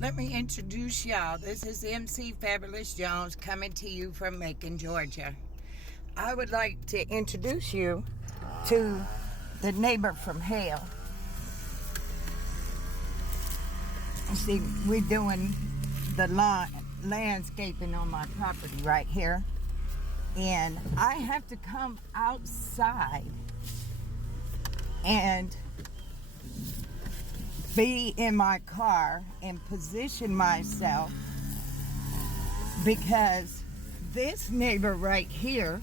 Let me introduce y'all. This is MC Fabulous Jones coming to you from Macon, Georgia. I would like to introduce you to the neighbor from hell. See, we're doing the landscaping on my property right here. And I have to come outside and be in my car and position myself because this neighbor right here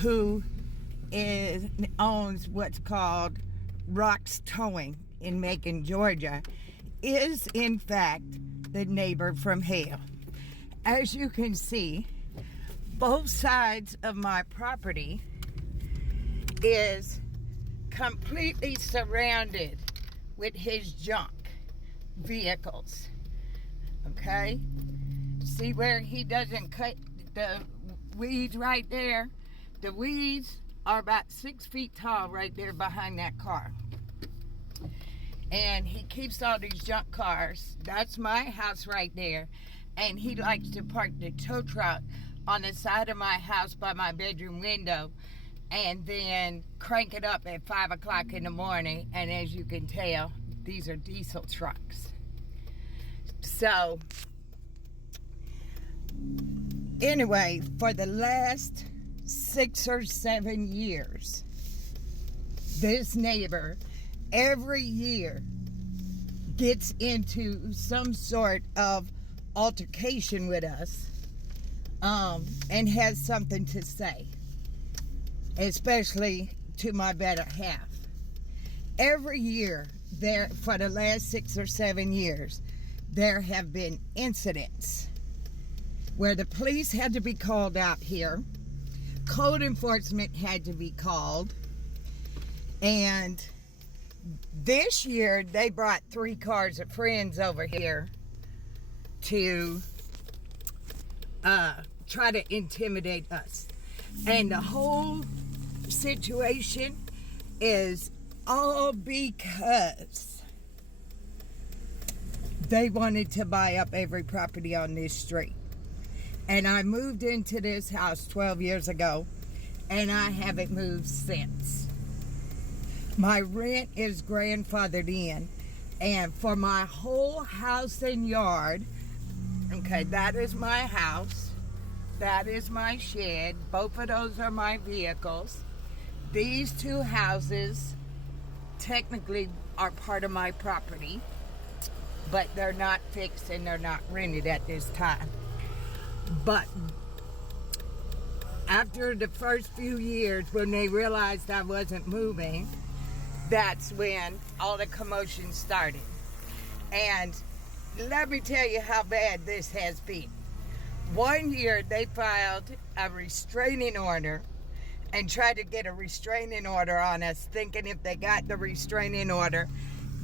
who owns what's called Rocks Towing in Macon, Georgia, is in fact the neighbor from hell. As you can see, both sides of my property is completely surrounded with his junk vehicles. Okay? See where he doesn't cut the weeds right there? The weeds are about 6 feet tall right there behind that car. And he keeps all these junk cars. That's my house right there. And he likes to park the tow truck on the side of my house by my bedroom window and then crank it up at 5 o'clock in the morning. And as you can tell, these are diesel trucks. So, anyway, for the last 6 or 7 years, this neighbor every year gets into some sort of altercation with us and has something to say, especially to my better half. Every year, for the last 6 or 7 years, there have been incidents where the police had to be called out here, code enforcement had to be called, and this year they brought 3 cars of friends over here to try to intimidate us. And the whole situation is all because they wanted to buy up every property on this street. And I moved into this house 12 years ago, and I haven't moved since. My rent is grandfathered in, and for my whole house and yard, okay, that is my house, that is my shed, both of those are my vehicles. These 2 houses technically are part of my property, but they're not fixed and they're not rented at this time. But after the first few years, when they realized I wasn't moving, that's when all the commotion started. And let me tell you how bad this has been. One year they filed a restraining order and tried to get a restraining order on us, thinking if they got the restraining order,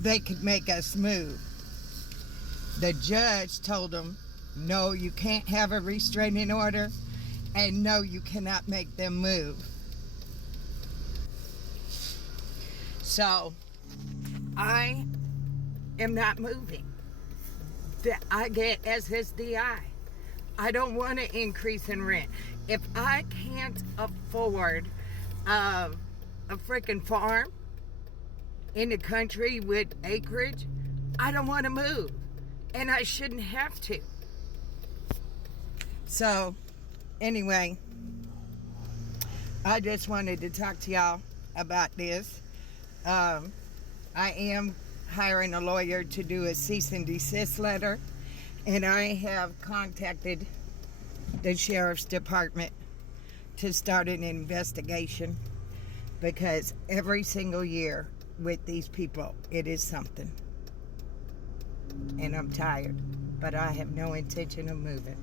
they could make us move. The judge told them, no, you can't have a restraining order, and no, you cannot make them move. So, I am not moving. I get SSDI. I don't want to increase in rent. If I can't afford a freaking farm in the country with acreage, I don't want to move. And I shouldn't have to. So, anyway, I just wanted to talk to y'all about this. I am hiring a lawyer to do a cease and desist letter, and I have contacted the sheriff's department to start an investigation, because every single year with these people it is something, and I'm tired, but I have no intention of moving.